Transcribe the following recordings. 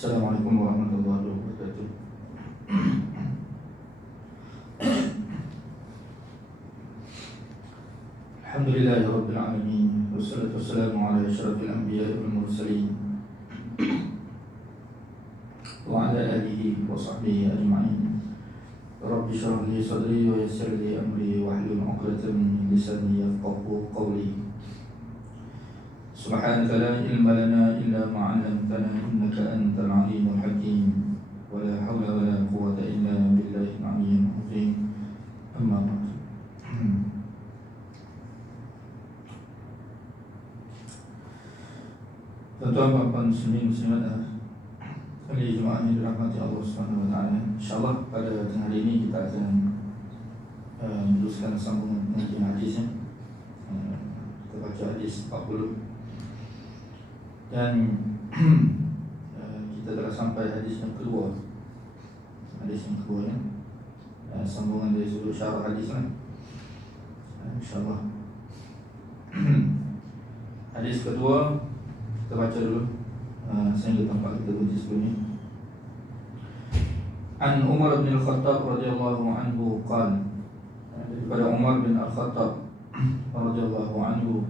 Assalamualaikum warahmatullahi wabarakatuh. Alhamdulillahi rabbil alamin, wassalatu wassalamu ala asyrafil anbiya'i wal mursalin wa ala alihi wa sahbihi ajma'in. Rabbi shrah li sadri wa yassir li amri wahlul 'uqdatam min lisani yafqahu qawli. Subhanaka la ilma lana illa ma 'allamtana innaka antal 'alimul hakim. Wa la hawla wa la quwwata illa billahil 'aliyyil 'azim. Amma ba'd. Tuan-tuan puan muslimin muslimat hari Jumaat ini dirahmati Allah Subhanahu wa taala. Insyaallah pada tengah hari ini kita akan meneruskan sambungan pengajian hadis. Kita baca hadis 40 dan kita telah sampai hadis yang kedua. Hadis yang kedua ya. Sambungan dari sudut syarah hadis kan. Insyaallah. Hadis kedua kita baca dulu sehingga tempat kita kunci sebelumnya. An Umar bin Al-Khattab radhiyallahu anhu qala, daripada Umar bin Al-Khattab radhiyallahu anhu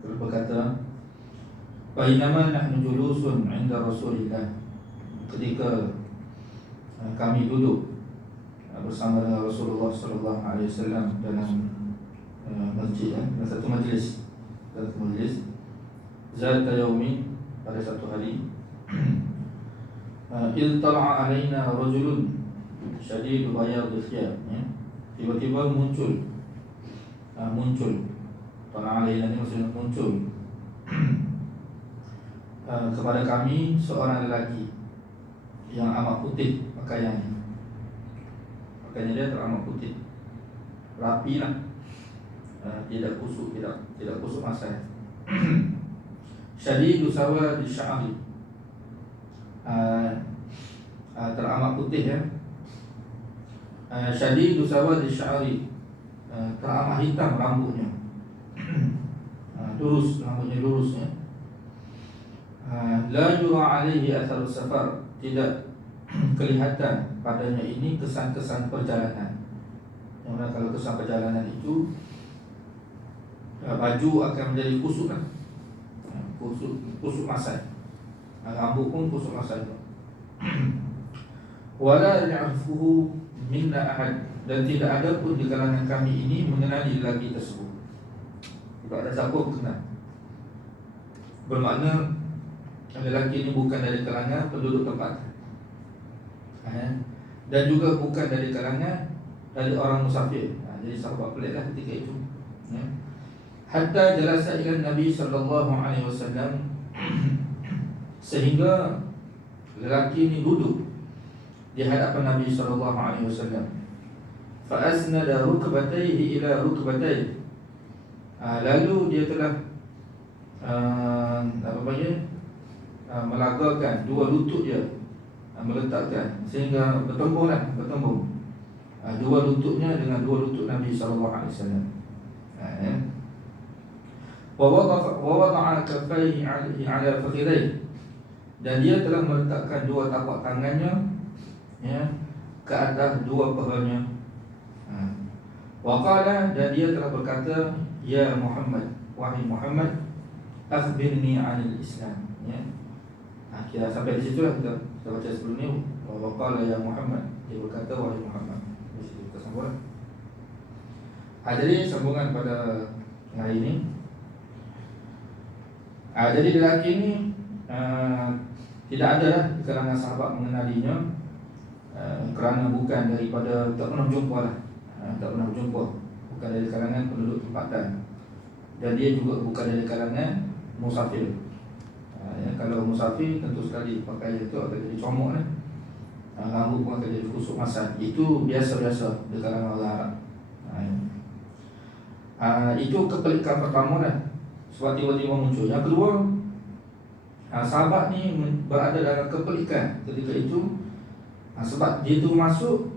berkata, bainama nahnu julusun 'inda Rasulillah, ketika kami duduk bersama dengan Rasulullah sallallahu alaihi wasallam dalam masjid, dalam satu majlis, zata yaumin, pada satu hari, iltala'a alaina rajulun syadidul bayadil thiyab, ya. Tiba-tiba muncul tala'a alaina ini maksudnya muncul kepada kami seorang lelaki yang amat putih pakaiannya. Pakaiannya dia teramat putih, rapi lah, tidak kusut, tidak kusut masai. Syadidu sawadi sya'ri, teramat putih ya. Syadidu sawadi sya'ri, teramat hitam rambutnya. Lurus, rambutnya lurus ya. La yura alaihi atharus safar, tidak kelihatan padanya ini kesan-kesan perjalanan. Yang mana kalau kesan perjalanan itu baju akan menjadi kusut kan? Kusut masai, rambut pun kusut masai. Wala ya'rifuhu minna ahad, dan tidak ada pun di kalangan kami ini mengenali lelaki tersebut. Tidak ada siapa kenal. Bermakna lelaki ini bukan dari kalangan penduduk tempat, dan juga bukan dari kalangan dari orang musafir. Jadi sahabat pelik lah ketika itu. Hatta jalasa ila Nabi sallallahu alaihi wasallam, sehingga lelaki ini duduk di hadapan Nabi sallallahu alaihi wasallam. Fa asnada rukbatayhi ila rukbatayhi, lalu dia telah melagakan dua lutut dia, meletakkan sehingga bertembung dua lututnya dengan dua lutut Nabi sallallahu alaihi wasallam. Wa wada'a kaffayhi 'ala fakhidayhi, dan dia telah meletakkan dua tapak tangannya ya ke atas dua pahanya. Wa qala, dan dia telah berkata, ya Muhammad, wahai Muhammad, akhbirni 'anil Islam, ya. Kira sampai di situ lah kita baca sebelum ni. Wa qala ya Muhammad, dia berkata wahai Muhammad. Di situ kita sambung. Jadi sambungan pada hari ini. Jadi lelaki ini tidak ada lah di kalangan sahabat mengenalinya, kerana bukan daripada, tak pernah berjumpa lah, bukan dari kalangan penduduk tempatan, dan dia juga bukan dari kalangan musafir. Kalau musafir tentu sekali pakaian itu akan jadi comok lah, rambut pun akan jadi kusut masai. Itu biasa-biasa di kalangan orang Arab. Itu kepelikan pertama lah, sebab tiba-tiba muncul. Yang kedua, sahabat ni berada dalam kepelikan ketika itu, sebab dia tu masuk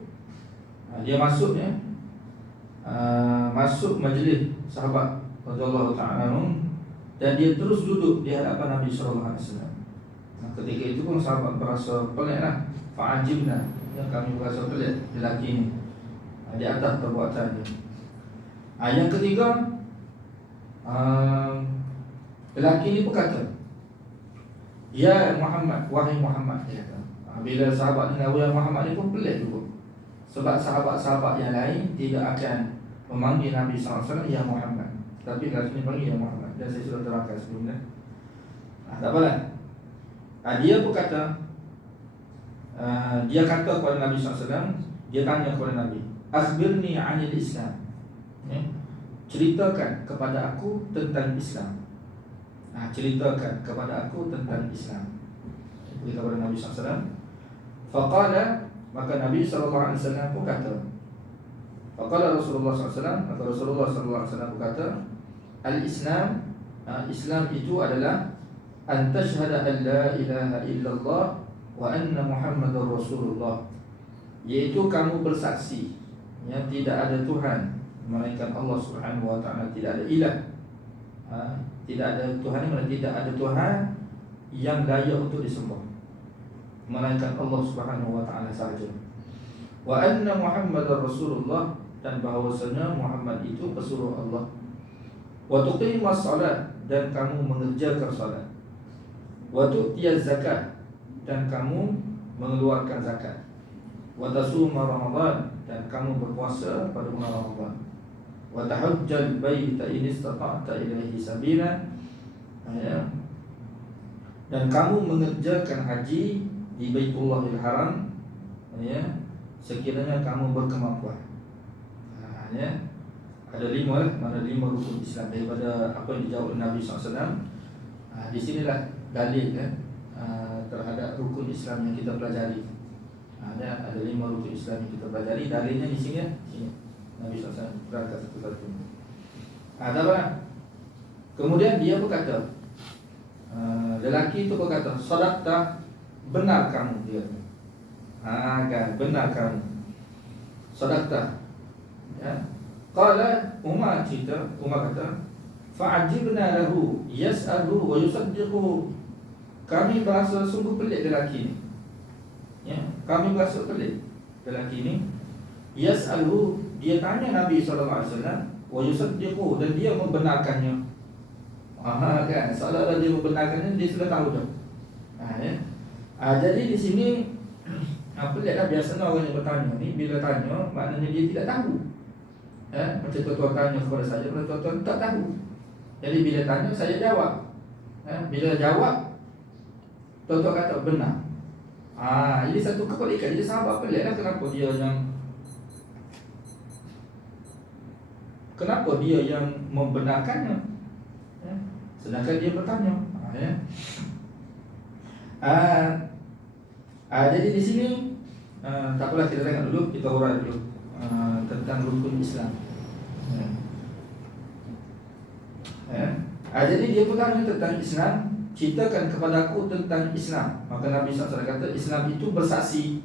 majlis sahabat radhiyallahu ta'ala anhum, dan dia terus duduk di hadapan Nabi sallallahu alaihi wasallam. Ketika itu pun sahabat berasa pelik lah. Fa'ajibna, yang kami berasa pelik lelaki ini di atas perbuatannya. Yang ketiga, lelaki ini berkata, Ya Muhammad, wahai Muhammad, dia kata. Bila sahabat ni nama Muhammad ni pun pelik juga. Sebab sahabat-sahabat yang lain tidak akan memanggil Nabi SAW Ya Muhammad, tapi lelaki ini panggil Ya Muhammad. Dan saya sudah terangkan sebelumnya. Tak apalah. Dia pun kata, dia kata kepada Nabi SAW, dia tanya kepada Nabi, Akhbirni anil Islam, ceritakan kepada aku tentang Islam. Ceritakan kepada aku tentang Islam. Beritahu kepada Nabi SAW. Faqala, maka Nabi SAW pun kata, Faqala Rasulullah SAW, maka Rasulullah SAW pun kata, Al-Islam, Islam itu adalah an tashhada an la ilaha illallah wa anna Muhammadar Rasulullah, yaitu kamu bersaksi yang tidak ada Tuhan melainkan Allah Subhanahu wa taala, tidak ada ilah. Tidak ada Tuhan, tidak ada Tuhan yang layak untuk disembah melainkan Allah Subhanahu wa taala sahaja. Wa anna Muhammadar Rasulullah, dan bahawasanya Muhammad itu pesuruh Allah. Wa tuqimus salat, dan kamu mengerjakan salat. Wa tu'tiyaz zakat, dan kamu mengeluarkan zakat. Wa tasuma Ramadan, dan kamu berpuasa pada bulan Ramadan. Wa tahajjal baita in istata'ta ilaihi sabila, dan kamu mengerjakan haji di Baitullahil Haram, sekiranya kamu berkemampuan. Ada 5 lah, mana 5 rukun Islam daripada apa yang dijawab oleh Nabi SAW. Di sinilah dalil terhadap rukun Islam yang kita pelajari. Ada 5 rukun Islam yang kita pelajari. Dalilnya di sini, sini. Nabi SAW berangkat satu-satu. Ada apa? Kemudian dia berkata, lelaki itu berkata, Sadaqta, benar kamu, dia. Kan, benar kamu. Sadaqta. Qala, Umar kata, fa'ajibna lahu yas'alu wa yusaddiqu. Kami berasa sungguh pelik lelaki ni. Kami berasa pelik lelaki ni. Yas'alu, dia tanya Nabi SAW, wa yusaddiqu, dan dia membenarkannya. Kan, seolah-olah dia membenarkannya, dia sudah tahu dah. Jadi di sini peliklah, biasanya orang yang bertanya ni, bila tanya maknanya dia tidak tahu. Macam tuan-tuan tanya kepada saya, tuan-tuan tak tahu. Jadi bila tanya, saya jawab. Bila jawab, tuan-tuan kata benar. Ini satu kebalikan. Jadi sahabat peliklah, kenapa dia yang membenarkannya, sedangkan dia bertanya. Jadi di sini tak apalah, kita tengok dulu, kita urai dulu tentang rukun Islam. Jadi dia bertanya tentang Islam, ceritakan kepada aku tentang Islam. Maka Nabi SAW kata, Islam itu bersaksi.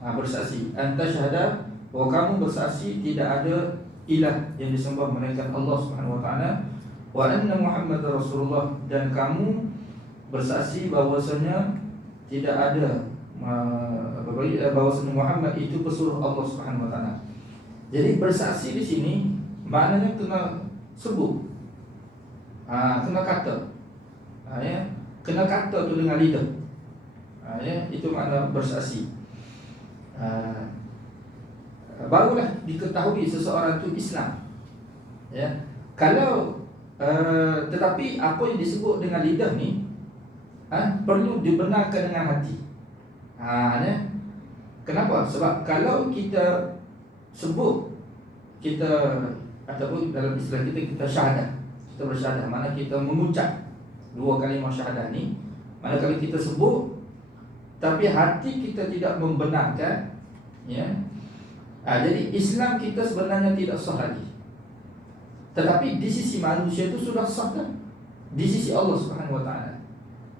Bersaksi, anta syahada, bahwa kamu bersaksi tidak ada ilah yang disembah melainkan Allah Subhanahu wa taala, wa anna Muhammad Rasulullah, dan kamu bersaksi bahwasanya tidak ada bahwasanya Muhammad itu pesuruh Allah Subhanahu wa taala. Jadi bersaksi di sini maknanya kena sebut, kena kata, kena kata tu dengan lidah, itu makna bersaksi. Barulah diketahui seseorang itu Islam. Kalau tetapi apa yang disebut dengan lidah ni perlu dibenarkan dengan hati. Kenapa? Sebab kalau kita sebut, kita ataupun dalam istilah kita syahadah, kita bersyahadah, mana kita mengucap 2 kalimah syahadah ni, mana kalau kita sebut tapi hati kita tidak membenarkan, jadi Islam kita sebenarnya tidak sah lagi. Tetapi di sisi manusia itu sudah sah kan? Di sisi Allah Subhanahu wa taala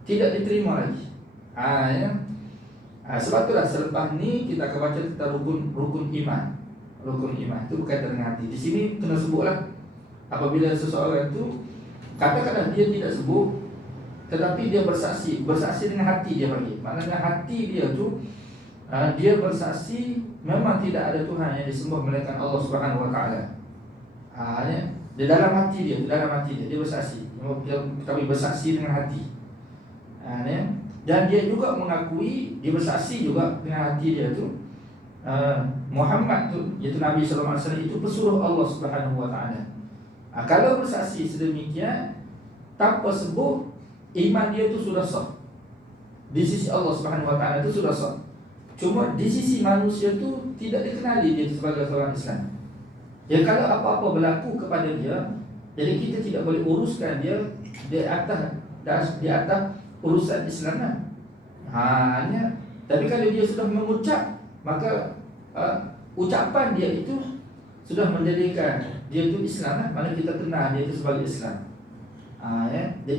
tidak diterima lagi. Sebab itulah selepas ni kita akan baca tentang rukun iman. Rukun iman itu berkaitan dengan hati. Di sini kena sebutlah, apabila seseorang itu katakanlah dia tidak sebut, tetapi dia bersaksi dengan hati dia panggil. Maknanya hati dia tu dia bersaksi memang tidak ada Tuhan yang disembah melainkan Allah Subhanahu Wa Taala. Di dalam hati dia dia bersaksi, tapi bersaksi dengan hati. Dan dia juga mengakui, dia bersaksi juga dengan hati dia tu Muhammad tu, iaitu Nabi sallallahu alaihi wasallam itu pesuruh Allah Subhanahu Wa Taala. Kalau bersaksi sedemikian tanpa sebut, iman dia tu sudah sah. Di sisi Allah Subhanahu Wa Taala itu sudah sah. Cuma di sisi manusia tu tidak dikenali dia sebagai seorang Islam. Ya, kalau apa-apa berlaku kepada dia, jadi kita tidak boleh uruskan dia di atas urusan Islam. Tapi kalau dia sudah mengucap, maka ucapan dia itu sudah menjadikan dia itu Islam. Mana kita kenal dia itu sebagai Islam.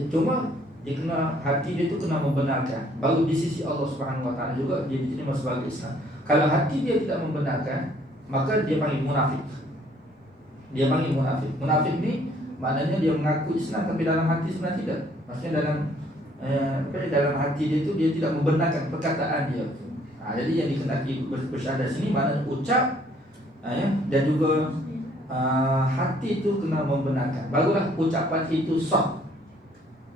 Cuma dia kena, hati dia itu kena membenarkan. Baru di sisi Allah Subhanahu Wa Taala juga dia diterima sebagai Islam. Kalau hati dia tidak membenarkan, maka dia panggil munafik. Munafik ni maknanya dia mengaku Islam tapi dalam hati sebenarnya tidak. Maksudnya dalam hati dia itu dia tidak membenarkan perkataan dia. Jadi yang dikenali bersyahadat sini maknanya ucap dan juga hati itu kena membenarkan. Barulah ucapan itu sah.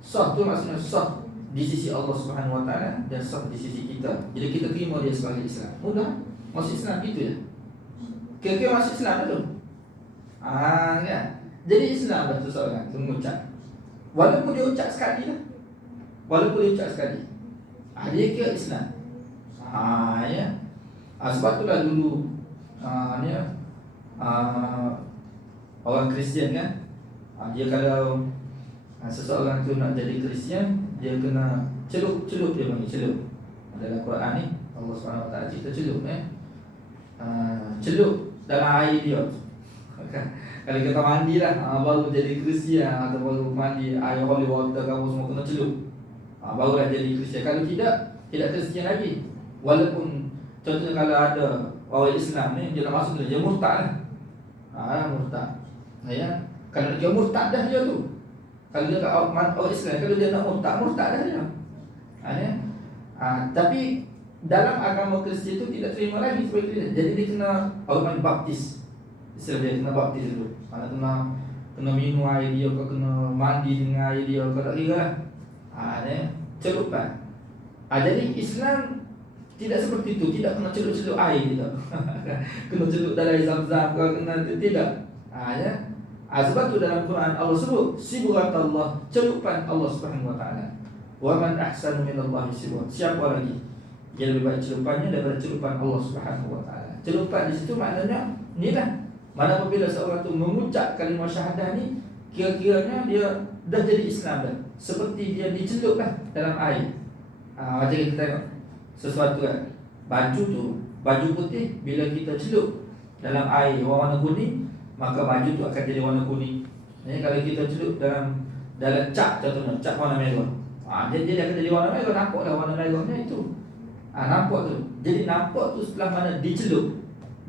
Sah tu maksudnya sah di sisi Allah Subhanahu Wa Taala dan sah di sisi kita. Jadi kita terima dia sebagai Islam. Mudah masuk Islam gitu ya. Kira-kira masuk Islam tu. Kan? Jadi Islam dah seseorang tu mengucap. Walaupun dia ucap sekali lah. Dia kira Islam. Sebab itulah dulu orang Kristian kan, dia kalau seseorang tu nak jadi Kristian, dia kena celup dia panggil celup. Dalam Quran ni Allah SWT cerita celup celup dalam air dia. Kalau kita mandi lah, baru jadi Kristian, atau baru mandi air holy water, kamu semua kena celup, barulah jadi Kristian. Kalau tidak Kristian lagi. Walaupun contohnya kalau ada orang Islam ni, dia nak masuk dia murtad lah. Murtad. Kalau dia murtad dah dia tu. Kalau dia orang Islam, kalau dia nak murtad dah dia. Tapi dalam agama Kristian itu tidak terima lagi sebagai Kristian. Jadi dia kena orang baptis. Istilah dia kena baptis dulu. Kena minum air dia, kena mandi dengan air dia, tak kira lah. Celupan. Jadi Islam tidak seperti itu, tidak kena celup-celup air kita. Kena celup dalam Zam-Zam, kena tidak. Sebab tu dalam Quran Allah sebut sibghatullah, celupan Allah Subhanahu Wa Taala. Wa man ahsanu minallahi sibghat. Siapa lagi yang lebih baik celupannya daripada celupan Allah Subhanahu Wa Taala? Celupan di situ maknanya inilah. Mana apabila seorang tu mengucap kalimah syahadah ni, kira-kiranya dia dah jadi Islam dah. Seperti dia dicelup lah dalam air. Macam kita tengok sesuatu kan, baju putih bila kita celup dalam air warna kuning, maka baju tu akan jadi warna kuning. Kalau kita celup dalam cat, contohnya cat warna merah, dia akan jadi warna merah. Nampak dah warna merahnya itu. Nampak tu. Jadi nampak tu setelah mana dicelup,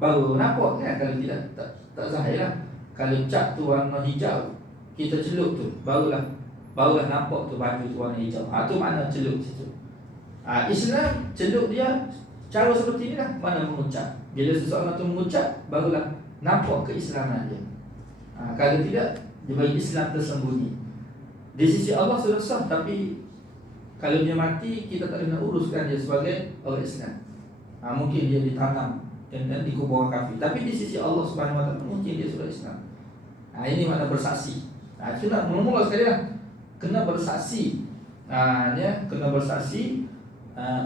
baru nampak kan. Kalau tidak tak zahir lah. Kalau cat tu warna hijau, kita celup tu, barulah nampak tu baju tu warna hijau. Tu makna celup situ. Islam celup dia cara seperti inilah, mana mengucap. Bila seseorang tu mengucap, barulah nampak keislaman dia. Kalau tidak, dia bagi Islam tersembunyi. Di sisi Allah sudah sah, tapi kalau dia mati, kita tak nak uruskan dia sebagai orang Islam. Mungkin dia ditanam dan dikubur orang kafir, tapi di sisi Allah Subhanahu Wa Taala mungkin dia sudah Islam. Ini makna bersaksi. Kita mula-mula sekali lah, kena bersaksi. Kena bersaksi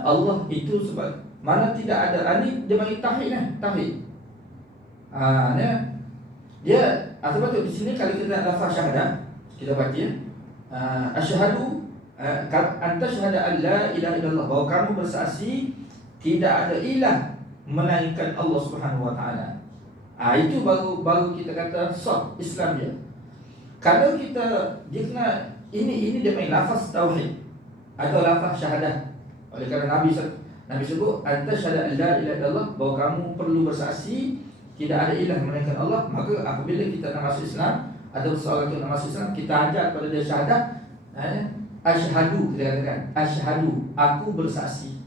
Allah itu sebab mana tidak ada. Ini dia bagi tauhid kan, tauhid. Dia sebab tu di sini kalau kita nak lafaz syahadah, kita baca asyhadu anta syahada an la ilaha illallah, bahawa kamu bersaksi tidak ada ilah melainkan Allah Subhanahu Wa Taala. Itu baru kita kata sah Islam dia. Kalau dia kena ini dia main lafaz tauhid atau lafaz syahadah. Oleh kerana Nabi sebut anta syahada an la ilaha illallah, bahawa kamu perlu bersaksi tidak ada ilah melainkan Allah. Maka apabila kita nak masuk Islam atau seorang itu nak masuk Islam, kita ajar kepada dia syahadah, Asyhadu, kita katakan asyhadu, aku bersaksi.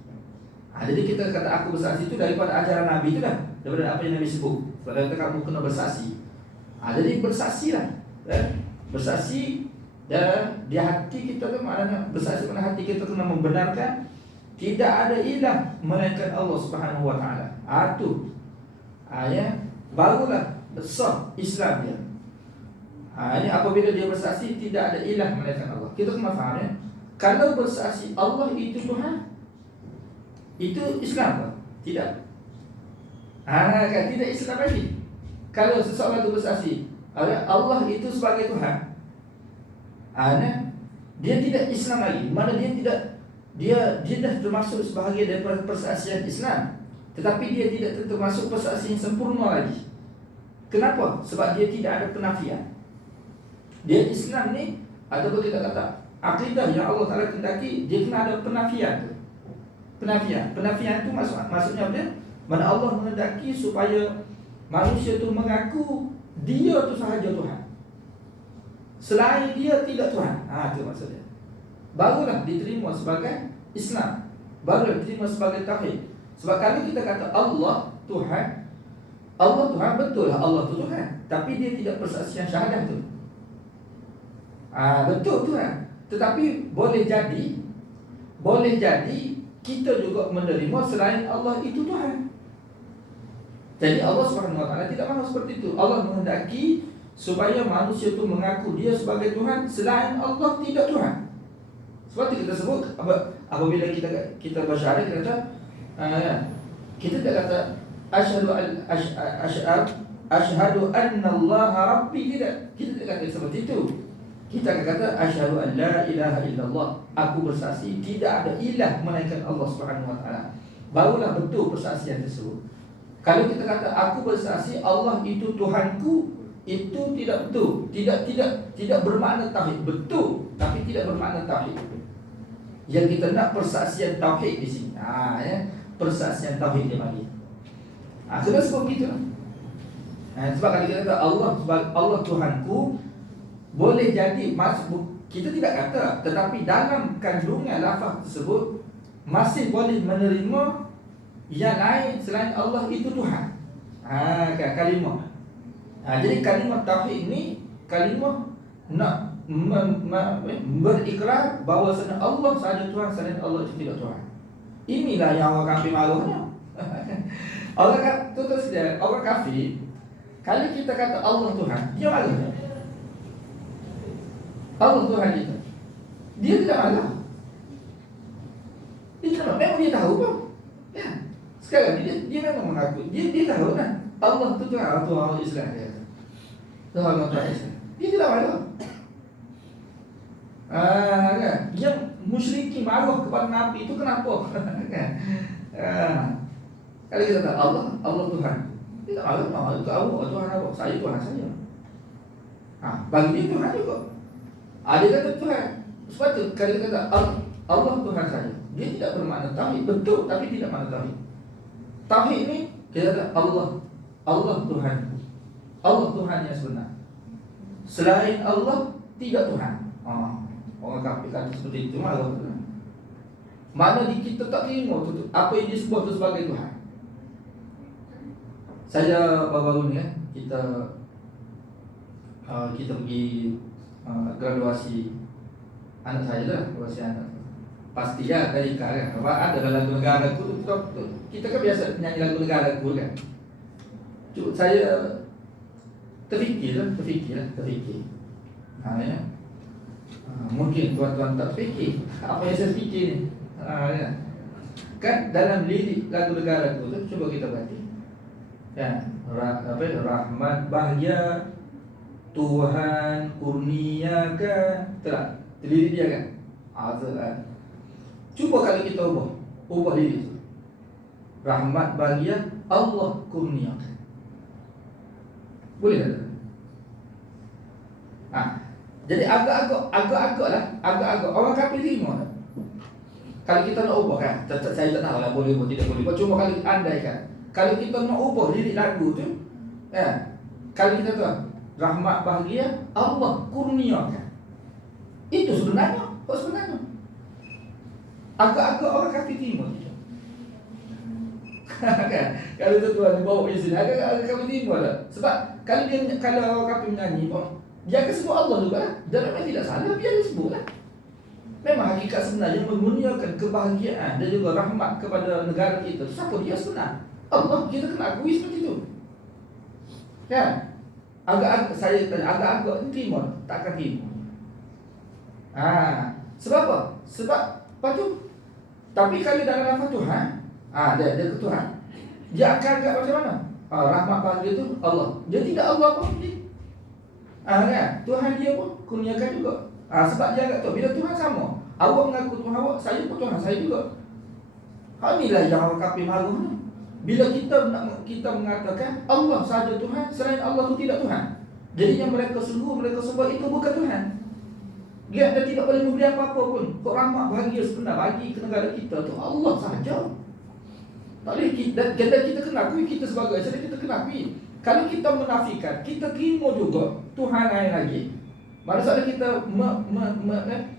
Jadi kita kata aku bersaksi itu daripada ajaran Nabi itu dah, daripada apa yang Nabi sebut. Sebab kata kamu kena bersaksi. Jadi bersaksilah, bersaksi dan di hati kita tu maknanya bersaksi pada hati kita kena membenarkan tidak ada ilah melainkan Allah Subhanahu Wa Taala. Itu ya, barulah besar Islam dia. Ini apabila dia bersaksi tidak ada ilah melainkan Allah. Kita kena faham ya. Kalau bersaksi Allah itu Tuhan, itu Islam tak? Tidak. Kan tidak Islam lagi. Kalau seseorang itu bersaksi Allah itu sebagai Tuhan, dia tidak Islam lagi. Mana dia tidak, dia dah termasuk sebahagian daripada persaksian Islam, tetapi dia tidak termasuk persaksian sempurna lagi. Kenapa? Sebab dia tidak ada penafian. Dia Islam ni, ataupun kita kata akidah yang Allah Ta'ala kendaki, dia kena ada penafian. Penafian itu maksudnya apa? Mana Allah mengendaki supaya manusia itu mengaku dia tu sahaja Tuhan, selain dia tidak Tuhan. Itu maksudnya. Barulah diterima sebagai Islam, barulah diterima sebagai tauhid. Sebab kalau kita kata Allah Tuhan, Allah Tuhan, betul lah Allah tu Tuhan, tapi dia tidak persaksian syahadah tu. Betul Tuhan. Tetapi boleh jadi kita juga menerima selain Allah itu Tuhan. Jadi Allah Subhanahu Wa Taala tidak mahu seperti itu. Allah menghendaki supaya manusia itu mengaku dia sebagai Tuhan, selain Allah tidak Tuhan. Sebab itu kita sebut apabila kita bersyahadat, kita kata kita tidak kata asyhadu anna Allah rabbi, tidak. Kita tidak kata seperti itu. Kita akan kata asyhadu an la ilaha illallah, aku bersaksi tidak ada ilah melainkan Allah Subhanahu Wa Taala. Barulah betul persaksian tersebut. Kalau kita kata aku bersaksi Allah itu Tuhanku, itu tidak betul. Tidak bermakna tauhid. Betul, tapi tidak bermakna tauhid. Yang kita nak persaksian tauhid di sini. Persaksian tauhid dia bagi. Sudah sebut begitulah. Sebab kalau kita kata Allah Tuhanku, boleh jadi kita tidak kata, tetapi dalam kandungan lafaz tersebut masih boleh menerima yang lain selain Allah itu Tuhan. Kalimah. Jadi kalimah tauhid ini kalimah nak berikrar bahawasanya Allah sahaja Tuhan, selain Allah itu tidak Tuhan. Inilah yang orang kafir malunya. Orang kafir, kalau kita kata Allah Tuhan, dia malu. Allah Tuhan itu, dia tidak malu. Dia tidak malu. Memang dia tahu pun. Ya. Sekarang dia memang mengaku. Dia tahu kan Allah itu Tuhan, Tuhan Islam dia. Tuhan Islam. Dia tidak malu. Kan? Yang musyrikin marah kepada Nabi itu kenapa? Kalau kita kata Allah Tuhan, dia tak malu. Itu Allah Tuhan apa? Saya Tuhan saya. Bagi dia Tuhan juga. Dia kata Tuhan. Sebab itu kalau kita kata Allah Tuhan saya, dia tidak bermakna tauhid. Betul, tapi tidak makna tauhid. Tauhid ini kita kata Allah Tuhan. Allah Tuhan yang sebenar. Selain Allah tidak Tuhan. Orang kafir kata seperti itu, malah Tuhan. Mana kita tak terima apa yang disebut itu sebagai Tuhan. Saya baru-baru ni kita pergi graduasi anak saya lah, graduasi anak. Pasti ya dari kan. Ada lagu negara tu, kita kan biasa nyanyi lagu negara tu kan. Cuma saya terfikir. Ya. Mungkin tuan-tuan tak fikir apa yang saya fikir ni. Ya. Kan dalam lirik lagu negara tu coba kita baca. Ya, rahmat bahagia Tuhan kurniakan, telah lirik dia kan. Cuba kalau kita ubah lirik tu. Rahmat bahagia Allah kurniakan. Boleh tak? Jadi agak-agak lah, orang kafir terima tak? Kalau kita nak ubah kan, saya tak tahu lah boleh atau tidak boleh. Cuma kalau andai kan, kalau kita nak ubah lirik lagu tu, kalau kita tahu rahmat bahagia Allah kurniakan, itu sebenarnya Kok sebenarnya? Agak-agak orang kafir terima tidak? Kan? Kalau tuan bawa di sini, agak-agak kafir terima tak? Sebab kalau orang kafir menyanyi pun, dia akan sebut Allah juga lah. Dan memang tidak salah, biar dia sebut lah. Memang hakikat sebenarnya mengurniakan kebahagiaan dan juga rahmat kepada negara kita. Siapa dia sebenar? Allah, kita kena akui seperti itu. Kan? Agak-agak saya tanya, agak-agak terima, takkan terima. Sebab apa? Sebab patut. Tapi kalau dalam lafaz Tuhan, dia ke Tuhan. Dia akan agak macam mana? Rahmat bahagia itu Allah. Dia tidak Allah pun dia. Kan? Tuhan dia pun kurniakan juga. Sebab dia agak tahu bila Tuhan sama. Awak mengaku Tuhan awak, saya pun Tuhan saya juga. Inilah yang orang kafir marah ni. Bila kita mengatakan Allah sahaja Tuhan, selain Allah itu tidak Tuhan. Jadi yang mereka sembah itu bukan Tuhan. Dia tidak boleh memberi apa-apa pun. Kok rahmat bahagia sebenar bagi ke negara kita tu Allah sahaja. Tak boleh kita kena akui kita sebagai Islam, kita kena akui. Kalau kita menafikan, kita terima juga Tuhan lain lagi. Maksudnya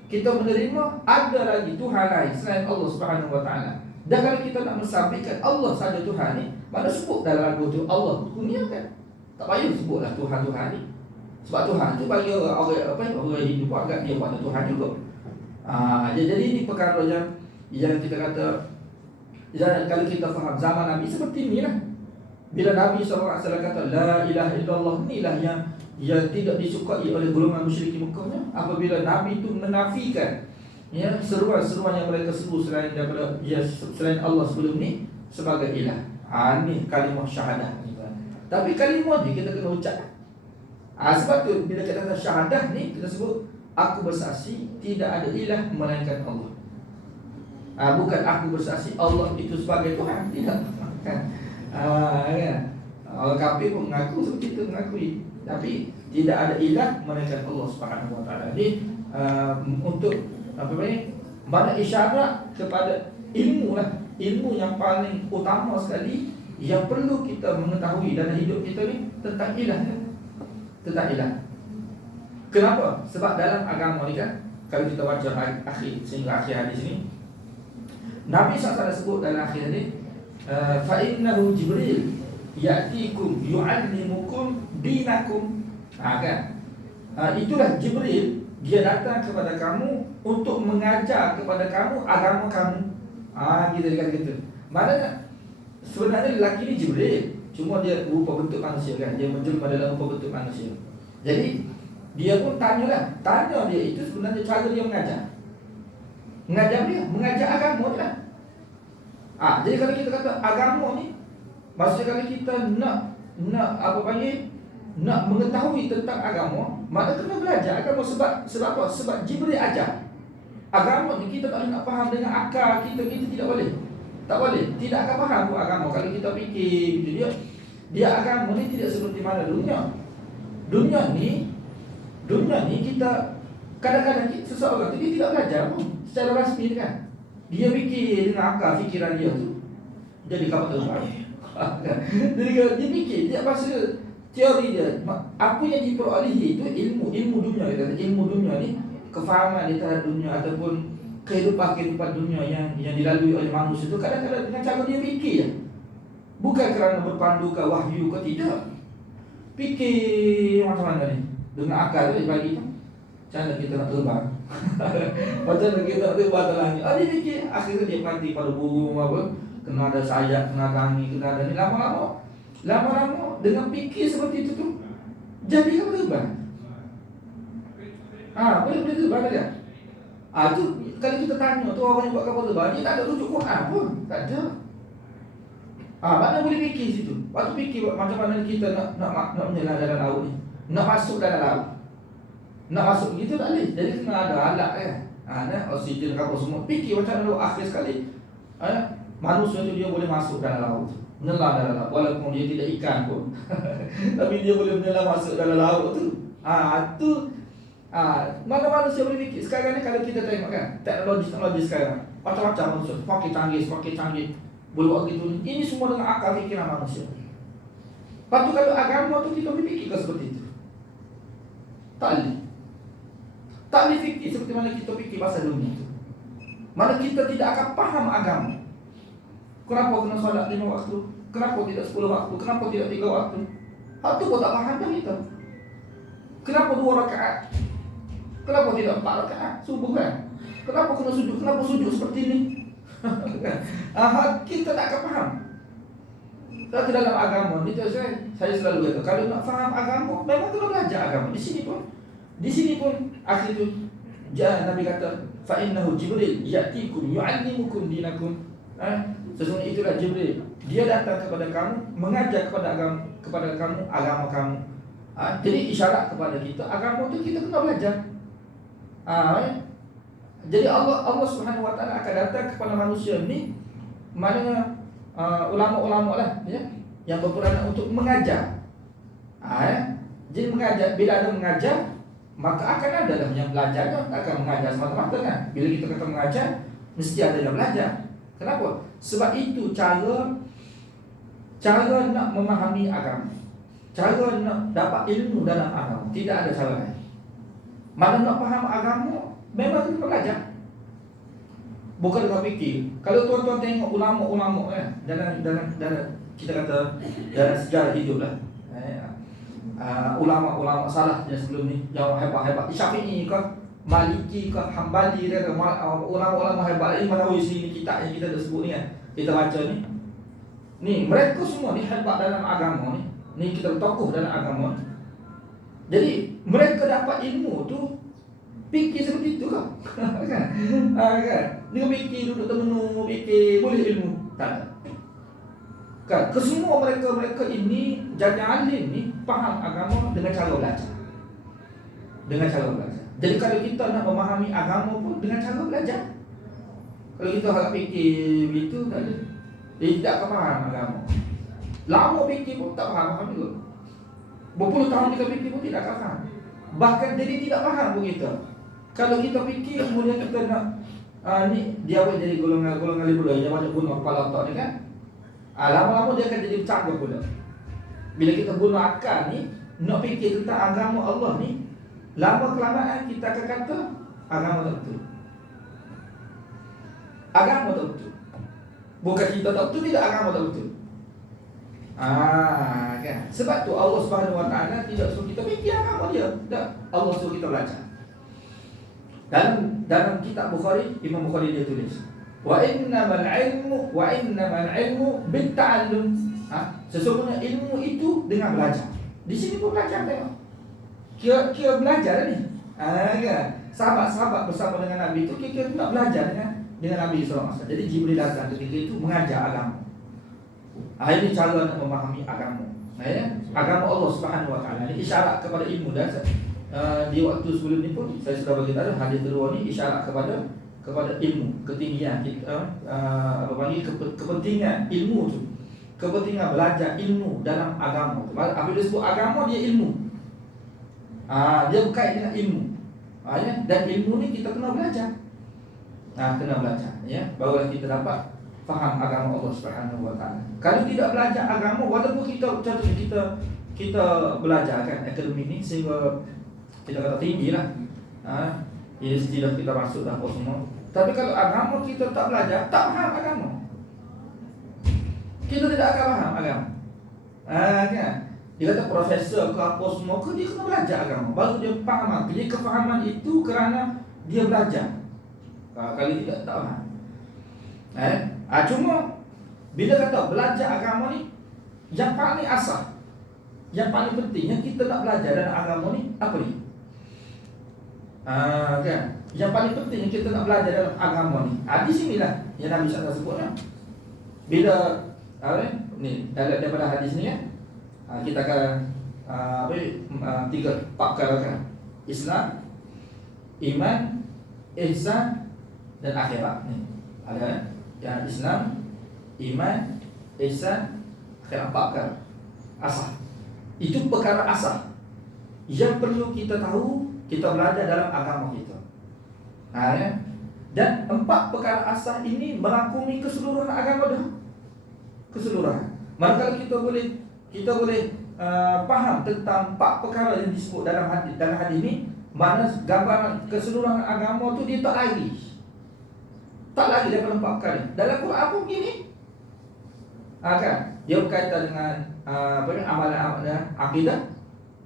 kita menerima ada lagi Tuhan lain selain Allah Subhanahu Wa Taala. Dan kalau kita nak mensampaikan Allah sahaja Tuhan ni, mana sebut dalam lagu tu Allah kurniakan. Tak payah sebutlah Tuhan ni. Sebab Tuhan tu bagi orang hidup agak dia pada Tuhan juga. Jadi ini perkara yang kita kata, kalau kita faham zaman Nabi seperti inilah. Bila Nabi SAW kata la ilaha illallah, inilah yang tidak disukai oleh golongan musyrikin Mekah. Apabila Nabi itu menafikan seruan-seruan yang mereka seru selain daripada selain Allah sebelum ni sebagai ilah. Ini kalimah syahadah. Tapi kalimah ni kita kena ucap. Sebab tu bila kita kata syahadah ni, kita sebut aku bersaksi tidak ada ilah melainkan Allah. Bukan aku bersaksi Allah itu sebagai Tuhan, tidak. Kan? Orang kafir pun mengaku seperti itu, mengakui. Tapi tidak ada ilah melainkan Allah Subhanahu Wa Taala. Jadi untuk mana isyarat kepada ilmu lah, ilmu yang paling utama sekali yang perlu kita mengetahui dalam hidup kita ni tentang ilah. Tentang ilah. Kenapa? Sebab dalam agama ni kan, kalau kita baca sehingga akhir hadis ni, Nabi SAW sebut dalam akhir hadis, fa innahu Jibril ya'tikum yu'allimukum dinakum. Kan? Itulah Jibril, dia datang kepada kamu untuk mengajar kepada kamu agama kamu. Kita kata gitu. Maknanya sebenarnya lelaki ni Jibril, cuma dia rupa bentuk manusia kan. Dia menjelma dalam rupa bentuk manusia. Jadi dia pun tanya dia itu sebenarnya cara dia mengajar. Mengajar agama je lah. Jadi kalau kita kata agama ni, maksudnya kalau kita nak nak mengetahui tentang agama, maka kena belajar agama. Sebab apa? Sebab Jibril ajar. Agama ni kita tak boleh nak faham dengan akal kita tidak boleh. Tak boleh. Tidak akan faham pun agama kalau kita fikir gitu. Dia agama ni tidak seperti mana dunia. Dunia ni kita kadang-kadang seseorang tu dia tidak belajar pun secara rasmi kan. Dia fikir dengan akal fikiran dia tu. Jadi kapal terbang. Jadi dia fikir, dia pasal teori dia, apa yang diperolehi itu ilmu dunia. Kita kata ilmu dunia ni kefahaman di terhadap dunia ataupun kehidupan dunia yang dilalui oleh manusia itu kadang-kadang dengan cara dia fikir. Bukan kerana berpandu ke wahyu ke tidak. Fikir macam mana ni? Dengan akal tu dia bagi tu. Macam mana kita nak terbang? Macam mana kita nak terbang ke langit? Dia fikir, akhirnya dia mati pada burung apa, kena ada sayap, kena tangi, kena ada ni. Lama-lama dengan fikir seperti itu tu, jadi kapal terbang. Boleh terbang tak? Tu kalau kita tanya tu orang yang buat kapal terbang, dia tak ada rujuk Quran pun, tak ada. Mana boleh fikir situ? Waktu fikir macam mana kita nak menyelam dalam laut ni, nak masuk dalam laut, nak masuk gitu tak boleh. Jadi kena ada alat kan, oksigen apa semua. Fikir macam mana akhir sekali manusia tu dia boleh masuk dalam laut, menyelam dalam laut, walaupun dia tidak ikan pun. Tapi dia boleh menyelam masuk dalam laut tu. Mana manusia boleh fikir. Sekarang ni kalau kita tengok kan, teknologi sekarang macam-macam manusia, semakin canggih boleh buat gitu. Ini semua dengan akal fikiran manusia. Lepas tu kalau agama tu kita boleh fikir ke seperti itu? Tak Tak boleh fikir seperti mana kita fikir pasal dunia itu. Mana kita tidak akan faham agama. Kenapa kena solat 5 waktu? Kenapa tidak 10 waktu? Kenapa tidak 3 waktu? Hal tu pun tak faham dah kita. Kenapa 2 rakaat? Kenapa tidak 4 rakaat? Subuh kan? Kenapa kena sujud? Kenapa sujud seperti ini? Kita tak akan faham. Kalau dalam agama ni saya selalu kata, kalau nak faham agama memang kena belajar agama. Di sini pun akhir tu Nabi kata fa innahu Jibril ya'tikum yu'allimukum dinakum. Sesungguhnya itulah Jibril. Dia datang kepada kamu mengajar kepada kamu agama kamu. Jadi isyarat kepada kita agama tu kita kena belajar. Jadi Allah Subhanahu wa taala akan datang kepada manusia ni mana ulama-ulama lah ya, yang berperanan untuk mengajar. Jadi mengajar, bila ada mengajar maka akan ada lah yang belajar, akan mengajar semata-mata kan. Bila kita kata mengajar mesti ada yang belajar. Kenapa? Sebab itu cara nak memahami agama, cara nak dapat ilmu dalam agama, tidak ada cara lain. Mana nak faham agama memang kita belajar. Bukan kau fikir. Kalau tuan-tuan tengok ulama-ulama dalam kita kata dalam sejarah hidup lah, ulama-ulama salah yang sebelum ni yang hebat-hebat, Syafi'i ke, Maliki ke, Hambali ke, ulama-ulama hebat Imam Nawawi sini kitab yang kita dah sebut ni kan, kita baca ni mereka semua ni hebat dalam agama ni kita tokoh dalam agama ni. Jadi mereka dapat ilmu tu fikir seperti itu kan? Kan? Dia fikir duduk termenung, fikir boleh ilmu tak ada. Kan? Kesemua mereka ini jadi alim ni faham agama dengan cara belajar. Dengan cara belajar. Jadi kalau kita nak memahami agama pun dengan cara belajar. Kalau kita harap fikir begitu tak ada. Dia tidak akan faham agama. Lama fikir pun tak faham juga. Berpuluh tahun kita fikir pun tidak akan faham. Bahkan jadi tidak faham pun kita. Kalau kita fikir kemudian kita nak ni dia akan jadi golongan liberal yang banyak bunuh kepala otak ni kan. Lama-lama dia akan jadi bercanggah pula. Bila kita bunuh akal ni, nak fikir tentang agama Allah ni, lama kelamaan kita akan kata agama tak betul. Agama tak betul. Bukan kita tak betul, tidak agama tak betul. Kan? Sebab tu Allah Subhanahu wa taala tidak suruh kita fikir agama dia. Tak. Allah suruh kita belajar. Dalam kitab Bukhari, Imam Bukhari dia tulis, wa innamal ilmu bitta'allum. Sesungguhnya ilmu itu dengan belajar. Di sini pun belajar tengok. Kira belajar ni. Kan? Sahabat-sahabat bersama dengan Nabi itu kira nak belajar dengan Nabi sallallahu alaihi wasallam. Jadi Jibril datang ketika itu mengajar agama. Ini cara nak memahami agama. Agama Allah Subhanahu wa taala ni isyarat kepada ilmu dan di waktu sebelum ni pun saya sudah bagi tahu hadis kedua ni isyarat kepada ilmu, ketinggian kita kepentingan ilmu tu, kepentingan belajar ilmu dalam agama tu. Apabila disebut agama dia ilmu. Dia berkait dengan ilmu. Dan ilmu ni kita kena belajar. Kena belajar ya, barulah kita dapat faham agama Allah Subhanahu wa taala. Kalau tidak belajar agama, walaupun kita belajar kan akademik ni sehingga kita kata tinggi lah, istilah kita masuk dah apa semua. Tapi kalau agama kita tak belajar, tak faham agama, kita tidak akan faham agama. Kan? Dia kata profesor ke apa semua ke, dia kena belajar agama baru dia faham. Jadi kefahaman itu kerana dia belajar. Kalau tidak, tak faham. Cuma bila kata belajar agama ni, yang paling asal, yang paling penting yang kita nak belajar dalam agama ni apa ni? Kan? Yang paling penting yang kita nak belajar dalam agama ni, di sinilah yang Nabi SAW sebutnya. Bila ni daripada hadis ni ya, kita akan tiga pakar kan: Islam, iman, ihsan dan akhirat. Ni ada yang Islam, iman, ihsan, akhirat, pakar asal. Itu perkara asal yang perlu kita tahu, kita belajar dalam agama kita. Dan 4 perkara asal ini merangkumi keseluruhan agama dah. Keseluruhan. Maka kalau kita boleh faham tentang 4 perkara yang disebut dalam hadis ni, Mana gambaran keseluruhan agama tu dia tak lari. Tak lari daripada 4 perkara. Dalam Quran pun begini. Kan? Dia berkaitan dengan amalan-amalan akidah,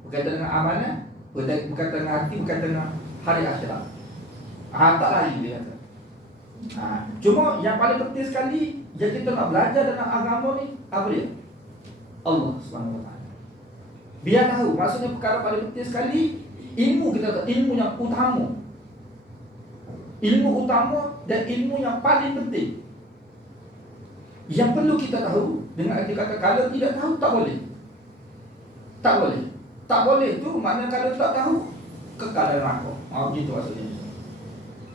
berkaitan dengan amalan, berkaitan dengan hati, berkaitan dengan hari akhirat. Tak lari dia kata. Cuma yang paling penting sekali yang kita nak belajar dalam agama ni, apa dia? Allah Subhanahu Wa Taala. Biar tahu, maksudnya perkara paling penting sekali ilmu kita tahu, ilmu yang utama. Ilmu utama dan ilmu yang paling penting. Yang perlu kita tahu, dengan arti kata kalau tidak tahu tak boleh. Tak boleh. Tak boleh tu maknanya kalau tak tahu kekal dalam neraka. Begitu maksudnya.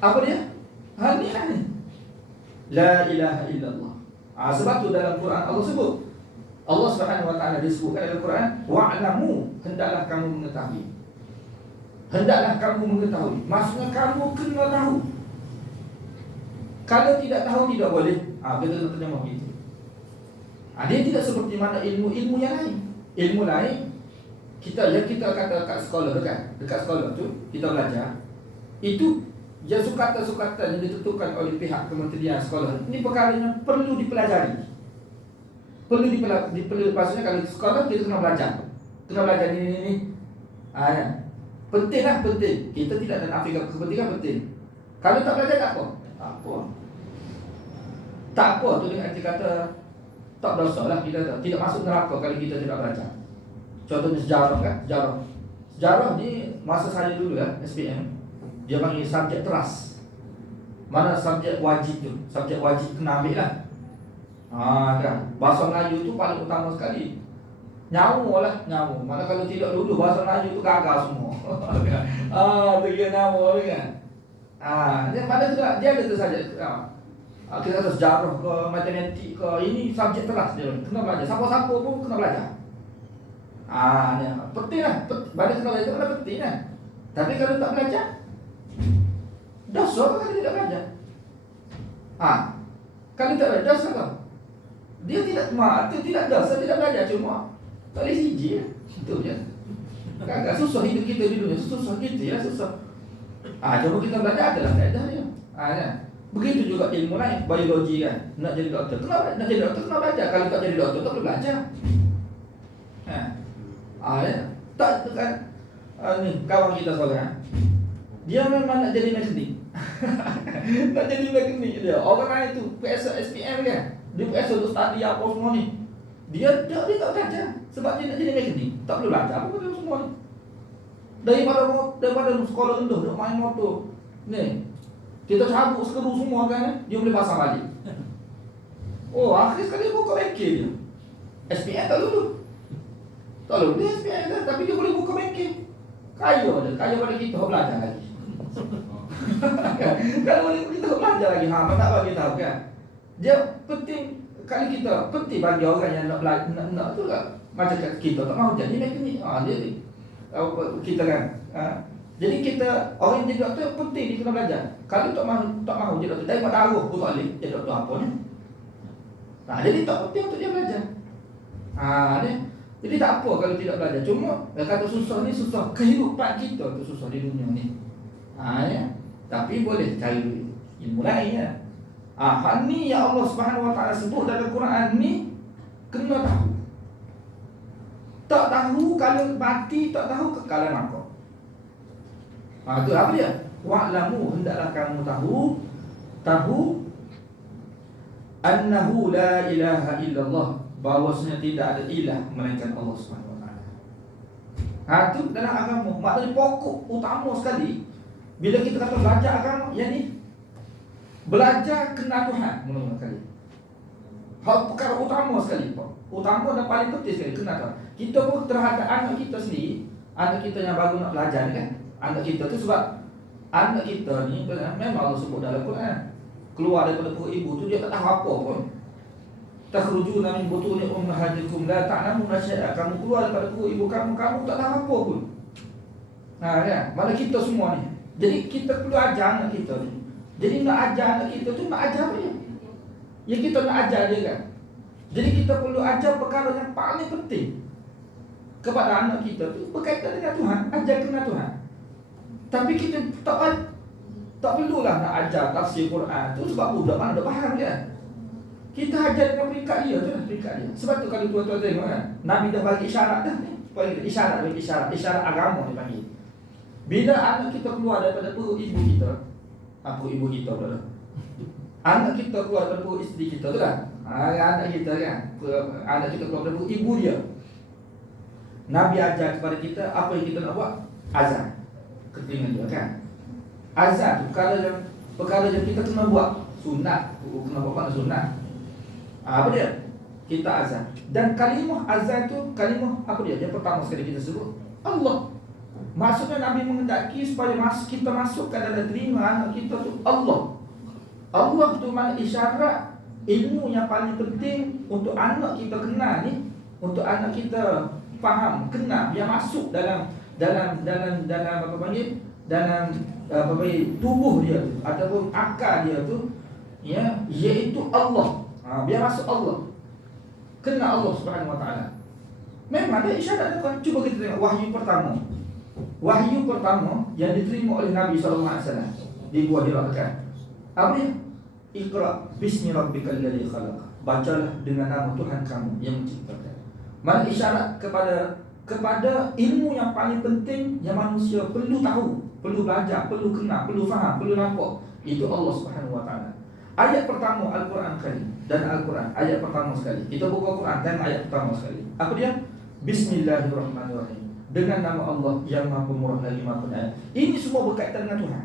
Apa dia? Ni. La ilaha illallah. Sebab tu dalam Quran Allah sebut, Allah Subhanahu Wa Taala disebutkan dalam Quran, wa'lamu, hendaklah kamu mengetahui. Hendaklah kamu mengetahui. Maksudnya kamu kena tahu. Kalau tidak tahu tidak boleh. Kita nak terjemah begitu. Dia tidak seperti mana ilmu-ilmu yang lain. Ilmu lain kita kata kat sekolah kan. Dekat sekolah tu kita belajar. Itu yang sukatan yang ditentukan oleh pihak kementerian sekolah. Ini perkara yang perlu dipelajari. Maksudnya kalau sekolah kita kena belajar. Kena belajar ni. Penting lah, penting. Kita tidak ada nafikan kepentingan penting. Kalau tak belajar tak apa. Tak apa tu dengan arti kata tak dosa lah kita tidak masuk neraka kalau kita tidak belajar. Contohnya sejarah kan, sejarah ni masa saya dulu ya, SPM, dia panggil subjek teras. Mana subjek wajib tu? Subjek wajib kena ambil lah. Kan. Bahasa Melayu tu paling utama sekali. Nyawa. Mana kalau tidak dulu bahasa Melayu tu gagal semua. Tu dia nyawa kan. Dia pada tu dia ada tu saja. Kita kata sejarah ke matematik ke, ini subjek teras dia. Kena belajar. Siapa-siapa pun kena belajar. Penting lah. Belajar kena belajar kena penting lah. Tapi kalau tak belajar, dosa kalau tidak belajar. Kalau tak belajar dosa kan? Dia tidak dosa, tidak belajar, cuma tak boleh siji lah. Itu je. Agak susah hidup kita di dunia. Susah gitu ya, susah. Cuma kita belajar adalah kaedah dia. Begitu juga ilmu lain, biologi kan. Nak jadi doktor, kena belajar. Kalau tak jadi doktor, tak boleh belajar. Tak kan. Ni kawan kita seorang. Dia memang nak jadi mekanik. Nak jadi mekanik dia. Orang lain tu PSO SPM kan. Dia PSO tu study apa semua ni. Dia tak belajar sebab dia nak jadi mekanik. Tak perlu belajar apa semua ni. Daripada sekolah rendah duk main motor. Ni. Kita cabut skru semua kan, dia boleh pasang balik. Akhir sekali buka bengkel dia. SPM tak lulus. Tak lulus SPM kan, tapi dia boleh buka bengkel. Kaya pada kita belajar lagi. Kalau boleh kita belajar lagi, tak bagi tahu kan. Dia penting kali kita, penting bagi orang yang nak belajar, nak tu kan. Macam kita tak mahu jadi mekanik. Jadi kita kan. Jadi kita orang yang jadi doktor penting dia kena belajar. Kalau tak mahu jadi doktor, tengok darah pun tak boleh jadi doktor apa ni. Jadi tak penting untuk dia belajar. Jadi tak apa kalau tidak belajar. Cuma kata susah ni susah kehidupan kita tu susah di dunia ni. Tapi boleh cari ilmu lain ya. Hal ni ya Allah Subhanahu Wa Taala sebut dalam Quran ni kena tahu. Tak tahu kalau mati, tak tahu kekal neraka. Itu apa dia? Wa'lamu, hendaklah kamu tahu annahu la ilaha illallah, bahawasanya tidak ada ilah melainkan Allah Subhanahu Wa Taala. Itu dalam agama, maknanya pokok utama sekali. Bila kita kata belajar agama, yang ni belajar kenal Tuhan mula-mula kali. Hal perkara utama sekali, utama dan paling penting sekali kenal Tuhan. Kita pun terhadap anak kita sendiri, anak kita yang baru nak belajar ni kan. Anak kita tu sebab anak kita ni memang Allah sebut dalam Quran, keluar daripada perut ibu tu dia tak tahu apa pun. Takhrujuna min butuni ummahatikum la ta'lamuna syai'a. Kamu keluar daripada perut ibu kamu tak tahu apa pun. Kan? Mana kita semua ni. Jadi kita perlu ajar anak kita ni. Jadi nak ajar anak kita tu nak ajar apa dia? Ya kita nak ajar dia kan. Jadi kita perlu ajar perkara yang paling penting kepada anak kita tu berkaitan dengan Tuhan, ajar kenal Tuhan. Tapi kita tak perlulah nak ajar tafsir Quran tu, sebab budak mana dah faham kan. Kita ajar dengan peringkat dia tu lah, peringkat dia. Sebab tu kalau tuan-tuan tengok kan, Nabi dah bagi isyarat dah ni. Isyarat agama dia panggil. Bila anak kita keluar daripada perut ibu kita, perut ibu kita pula dah. Anak kita keluar daripada perut isteri kita tu lah. Anak kita kan, anak kita keluar daripada perut ibu dia. Nabi ajar kepada kita apa yang kita nak buat? Azan. Ketelinga dia kan. Azan tu perkara yang kita kena buat. Sunat. Kena buat mana sunat? Apa dia? Kita azan. Dan kalimah azan tu, kalimah apa dia? Yang pertama sekali kita sebut Allah. Maksudnya Nabi menghendaki supaya kita masukkan dalam telinga anak kita tu Allah. Allah tu mana isyarat ilmu yang paling penting untuk anak kita kenal ni, untuk anak kita faham, kenal, yang masuk dalam apa panggil, dalam apa panggil tubuh dia tu ataupun akal dia tu, ya, iaitu Allah. Biar masuk Allah. Kenal Allah Subhanahu Wa Taala. Memang ada isyarat kan. Cuba kita tengok wahyu pertama. Wahyu pertama yang diterima oleh Nabi SAW di Gua Hira kan. Apa dia? Iqra bismi rabbikal ladzi khalaq. Bacalah dengan nama Tuhan kamu yang menciptakan. Mana isyarat kepada ilmu yang paling penting yang manusia perlu tahu, perlu belajar, perlu kenal, perlu faham, perlu nampak. Itu Allah Subhanahu Wa Taala. Ayat pertama Al-Quran Karim dan Al-Quran ayat pertama sekali. Kita buka Quran dan ayat pertama sekali. Apa dia? Bismillahirrahmanirrahim. Dengan nama Allah yang Maha Pemurah lagi Maha Penyayang. Ini semua berkaitan dengan Tuhan.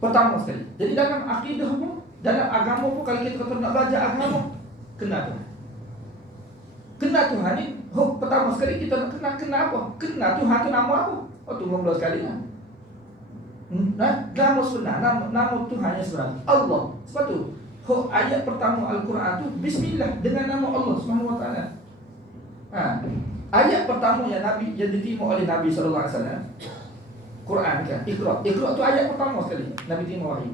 Pertama sekali. Jadi dalam akidah pun, dalam agama pun, kalau kita kata nak belajar agama, kenal Tuhan. Kenal Tuhan ni, pertama sekali kita nak kenal apa? Kenal Tuhan tu nama apa? Tunggu mula sekali lah. Nama sebenar, nama Tuhan yang sebenar Allah. Sebab tu ayat pertama Al-Quran tu Bismillah, dengan nama Allah Subhanahu Wa Taala. Ayat pertama yang diterima oleh Nabi SAW, Quran kan, Iqra tu ayat pertama sekali Nabi terima wahyu.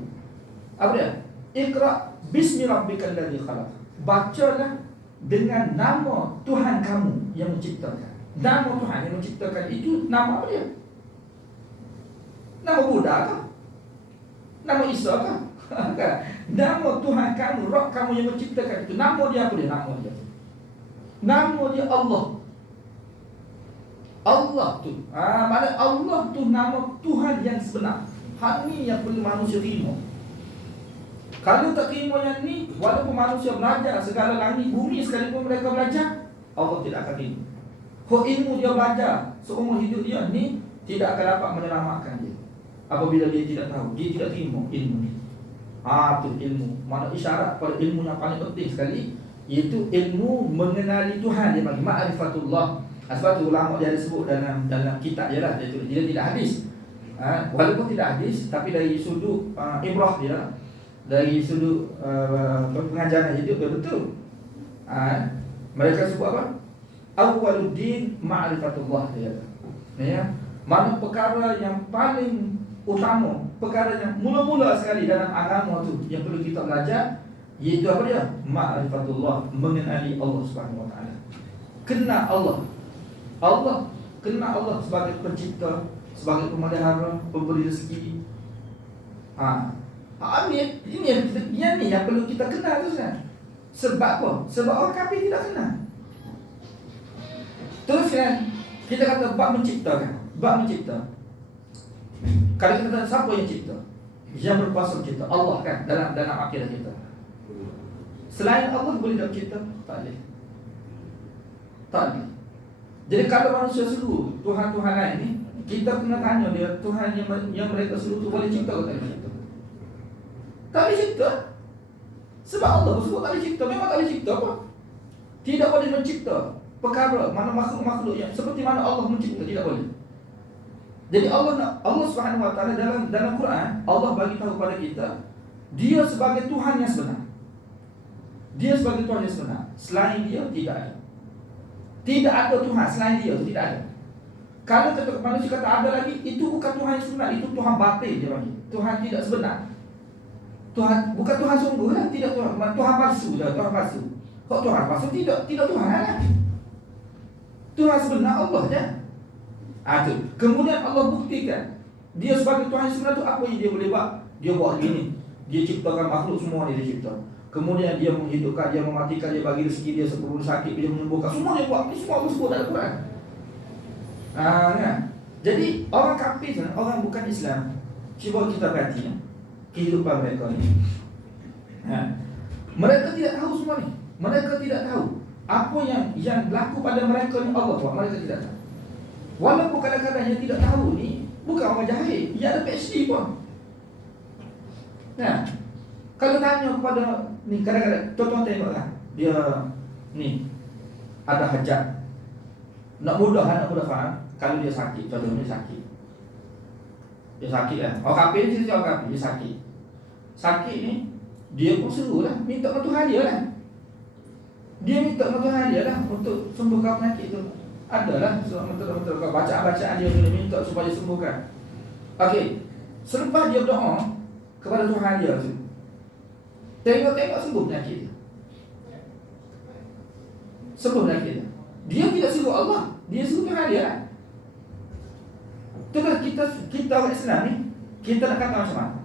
Apa dia? Iqra bismi rabbikal ladzi khalaq. Bacalah dengan nama Tuhan kamu yang menciptakan. Nama Tuhan yang menciptakan itu nama apa dia? Nama Buddha kah? Nama Isa kah? Nama Tuhan kamu, Rabb kamu yang menciptakan itu. Nama dia apa dia? Nama dia Allah. Allah tu. Mana Allah tu nama Tuhan yang sebenar. Hal ni yang perlu manusia terima. Kalau tak terima yang ni, walaupun manusia belajar segala langit bumi sekalipun mereka belajar, Allah tidak akan terima. Ilmu dia belajar seumur hidup dia ni tidak akan dapat menyelamatkan dia. Apabila dia tidak tahu, dia tidak terima ilmu ni. Tu ilmu. Mana isyarat pada ilmu yang paling penting sekali, iaitu ilmu mengenali Tuhan. Dia panggil ma'rifatullah. Sebab tu ulama dia ada sebut dalam kitab dia lah. Dia tidak hadis. Walaupun tidak hadis, tapi dari sudut ibrah dia, dari sudut pengajaran hidup dia betul. Mereka sebut apa? Awwaluddin ma'rifatullah dia. Ya. Mana perkara yang paling utama, perkara yang mula-mula sekali dalam agama tu yang perlu kita belajar, iaitu apa dia? Ma'rifatullah, mengenali Allah Subhanahu Wa Taala. Kenal Allah. Kenal Allah sebagai pencipta, sebagai pemelihara, pemberi rezeki. Ini yang perlu kita kenal tu kan. Sebab apa? Sebab orang kafir tidak kenal. Terus kan kita kata bab menciptakan. Bab mencipta. Kalau kita kata siapa yang cipta? Yang berkuasa mencipta, Allah kan, dalam akidah kita. Selain Allah boleh tak cipta? Tak boleh. Jadi kalau manusia seluruh Tuhan-Tuhan lain ni, kita kena tanya dia, Tuhan yang mereka seluruh tu boleh cipta atau tak boleh cipta? Tak boleh cipta. Sebab Allah sebut tak boleh cipta. Memang tak boleh cipta apa? Tidak boleh mencipta perkara mana makhluk-makhluk yang seperti mana Allah mencipta, tidak boleh. Jadi Allah Subhanahu Wa Taala dalam Quran, Allah bagi tahu kepada kita, Dia sebagai Tuhan yang sebenar. Dia sebagai Tuhan yang sebenar. Selain Dia tidak ada. Tidak ada Tuhan selain Dia tu, tidak ada. Kalau manusia kata ada lagi, itu bukan Tuhan yang sebenar, itu Tuhan batil dia panggil. Tuhan tidak sebenar. Tuhan bukan Tuhan sungguh lah, tidak Tuhan palsu dah, Tuhan palsu. Kok Tuhan palsu? Tidak Tuhan lah. Tuhan sebenar Allah je. Tu. Kemudian Allah buktikan Dia sebagai Tuhan sebenar tu apa yang dia boleh buat? Dia buat gini. Dia ciptakan makhluk semua ni, dia cipta. Kemudian dia menghidupkan, dia mematikan, dia bagi rezeki, dia sebelum sakit, dia menyembuhkan. Semua dia buat. Ini semua Allah sebut dalam Quran. Kan? Jadi orang kafir, orang bukan Islam, cuba kita perhati kehidupan mereka ni. Mereka tidak tahu semua ni. Mereka tidak tahu apa yang berlaku pada mereka ni Allah buat. Mereka tidak tahu. Walaupun kadang-kadang yang tidak tahu ni bukan orang jahil, dia ada PhD pun. Kalau tanya kepada ni, kadang-kadang tuan-tuan tengoklah, dia ni ada hajat, nak mudah faham. Kalau dia sakit, contohnya dia sakit kan. Orang kafir ni cerita orang kafir, dia sakit ni, dia pun seru lah, minta dengan Tuhan dia lah. Dia minta dengan Tuhan dia lah untuk sembuhkan penyakit tu. Adalah betul-betul bacaan-bacaan dia minta supaya sembuhkan. Okey, selepas dia berdoa kepada Tuhan dia tu, tengok sembuh penyakit dia. Sembuh penyakit dia. Dia tidak suruh Allah, dia suruh Tuhan dia lah. Tu kan kita orang Islam ni, kita nak kata macam mana?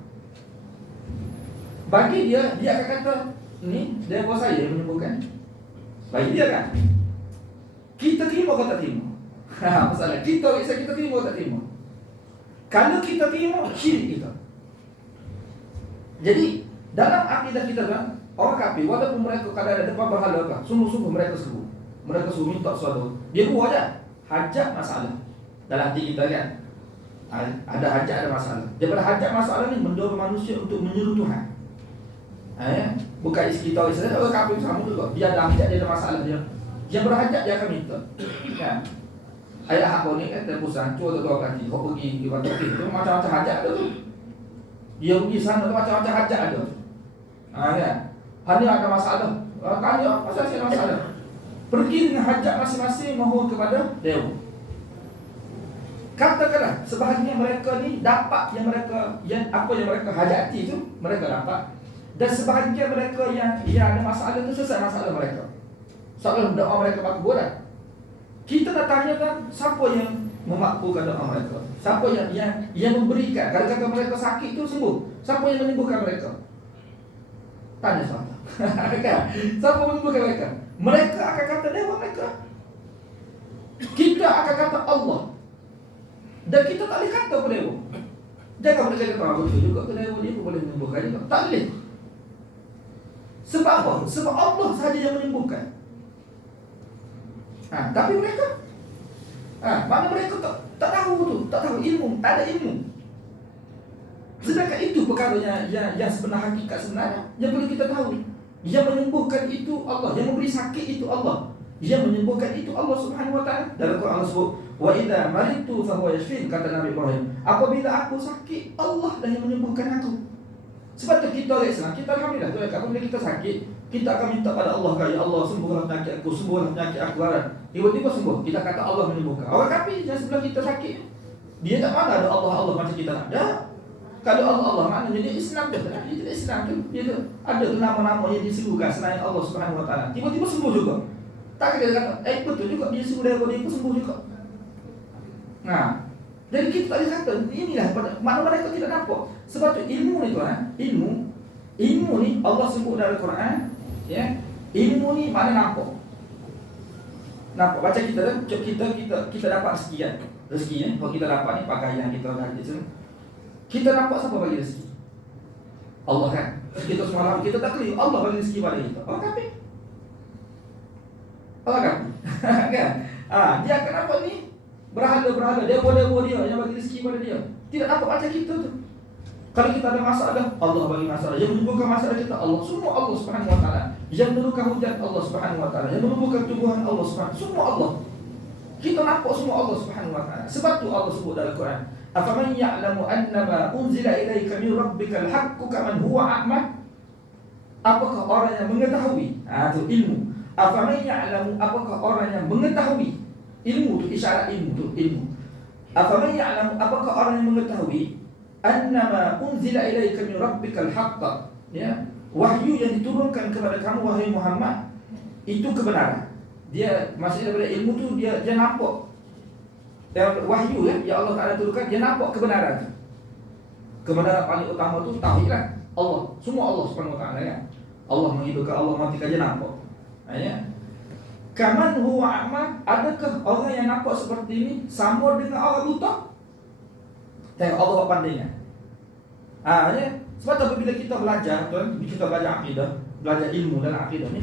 Bagi dia akan kata ni, dia buat saya menyembuhkan. Bagi dia kan, kita terima atau tak terima? Masalah kita terima atau tak terima? Kalau kita terima, syirik kita. Jadi dalam akidah kita kan, orang kafir walaupun mereka kadang ada depan berhala kan, sungguh-sungguh mereka seru. Mereka suruh minta sesuatu. Dia buat aja hajat masalah. Dalam hati kita kan, ada hajat, ada masalah. Daripada hajat masalah ni mendorong manusia untuk menyeru Tuhan. Bukan kita orang kafir sama juga. Dia ada hajat, dia ada masalah dia. Yang berhajat dia akan minta. Kan? Ayat apa ni kan tembusan, cuba tu kali. Kau pergi di waktu itu macam-macam hajat ada tu. Dia pergi sana tu macam-macam hajat ada. Kan? Hanya ada masalah. Tanya pasal saya masalah. Pergi dengan hajat masing-masing mohon kepada Dewa. Katakanlah sebahagian mereka ni dapat yang apa yang mereka hajati tu mereka dapat, dan sebahagian mereka yang ada masalah tu selesai masalah mereka. Soalan doa mereka makbulah. Kita nak tanyakan siapa yang memakbulkan doa mereka, siapa yang memberikan. Kalau kata mereka sakit tu sembuh, siapa yang menyembuhkan mereka? Tanya soalan. Kan? Siapa menyembuhkan mereka? Mereka akan kata dewa mereka. Kita akan kata Allah. Dan kita tak boleh kata kepada dewa. Jangan boleh kata betul juga ke dewa dia pun boleh menyembuhkan juga. Tak boleh. Sebab apa? Sebab Allah sahaja yang menyembuhkan. Tapi mereka mana mereka tak tahu tu, tak tahu ilmu, tak ada ilmu. Sedangkan itu perkara yang sebenar, hakikat sebenarnya yang perlu kita tahu. Yang menyembuhkan itu Allah, yang memberi sakit itu Allah, yang menyembuhkan itu Allah Subhanahu wa taala. Dalam Quran Allah sebut, "Wa idza maritu fa huwa yashfin," kata Nabi Ibrahim. Apabila aku sakit, Allah dah yang menyembuhkan aku. Sebab tu kita orang Islam, kita alhamdulillah tu apabila kita sakit, kita akan minta pada Allah, ya Allah sembuhlah penyakit aku, sembuhlah penyakit aku. Tiba-tiba sembuh. Kita kata Allah menyembuhkan. Orang kafir yang sebelah kita sakit, dia tak mana ada Allah macam kita tak ada. Kalau Allah maknanya dia Islam tu, dia tidak Islam tu. Dia tu ada nama-nama yang disebutkan selain Allah Subhanahu wa taala. Tiba-tiba sembuh juga. Tak kira kata, betul juga dia sembuh dari dia pun sembuh juga. Jadi kita tak boleh kata inilah makna mereka tidak nampak. Sebab tu ilmu ni tuan, ilmu ni Allah sebut dalam Quran, ya. Ilmu ni mana nampak? Nampak baca kita dapat sekian rezeki ni. Kalau kita dapat ni pakaian kita hari tu, kita nampak siapa bagi rezeki? Allah kan. Kita semalam kita tak keliru Allah bagi rezeki pada kita. Orang kafir. Kan? Dia akan nampak ni berhala, dewa-dewa dia yang bagi rezeki pada dia. Tidak nampak macam kita tu. Kalau kita ada masalah, Allah bagi masalah. Yang menyembuhkan masalah kita Allah. Semua Allah Subhanahu wa taala. Yang menurunkan hujan Allah Subhanahu wa taala. Yang menumbuhkan tumbuhan Allah Subhanahu. Semua Allah. Kita nampak semua Allah Subhanahu wa taala. Sebab tu Allah sebut dalam Quran, "Afaman ya'lamu annama unzila ilaika min rabbikal haqqu kaman huwa a'ma?" Apakah orang yang mengetahui? Tu ilmu. Afaman ya'lamu, apakah orang yang mengetahui? Ilmu tu isyarat ilmu tu, ilmu. Afaman ya'lamu, apakah orang yang mengetahui annama unzila ilaika min rabbikal haqq, ya, wahyu yang diturunkan kepada kamu wahai Muhammad itu kebenaran. Dia maksudnya daripada ilmu tu dia nampak. Dan wahyu ya Allah Taala turunkan, dia nampak kebenaran tu. Kebenaran paling utama tu tauhid lah. Allah, semua Allah Subhanahu wa taala ya. Allah menghidupkan, Allah matikan je nampak. Ya. Kaman huwa a'ma, adakah orang yang nampak seperti ini sama dengan orang buta? Tengok Allah buat pandainya. Ya. Sebab tu apabila kita belajar, tuan, kita belajar akidah, belajar ilmu dalam akidah ni,